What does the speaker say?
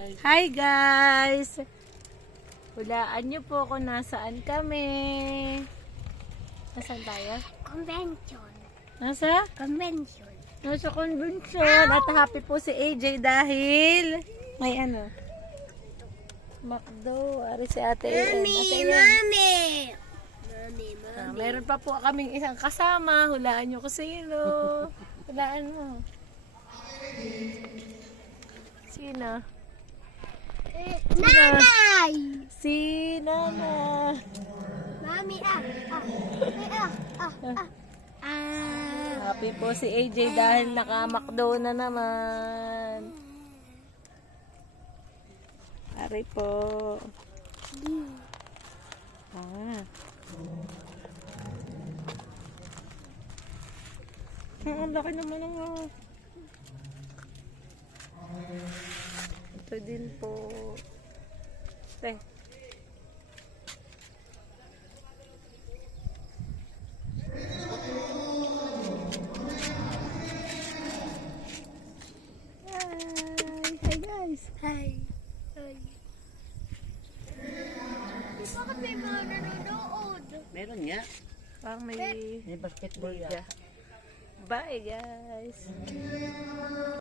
Hi guys! Hulaan niyo po kung nasaan kami. Nasaan tayo? Convention. Nasa? Convention. Nasa convention. At happy po si AJ dahil may ano? McDo. Ari si ate. Mami! Meron pa po kaming isang kasama. Hulaan niyo kung sino. Hulaan mo. Sino? Nanay! Si Nana. Mami, Happy po si AJ dahil naka-McDo na naman. Ari po. Ang laki naman ng ito din po. Te. Hi guys. Hi. Bakit may mga nanonood? Meron nga. Parang may May basketball liga. Bye guys.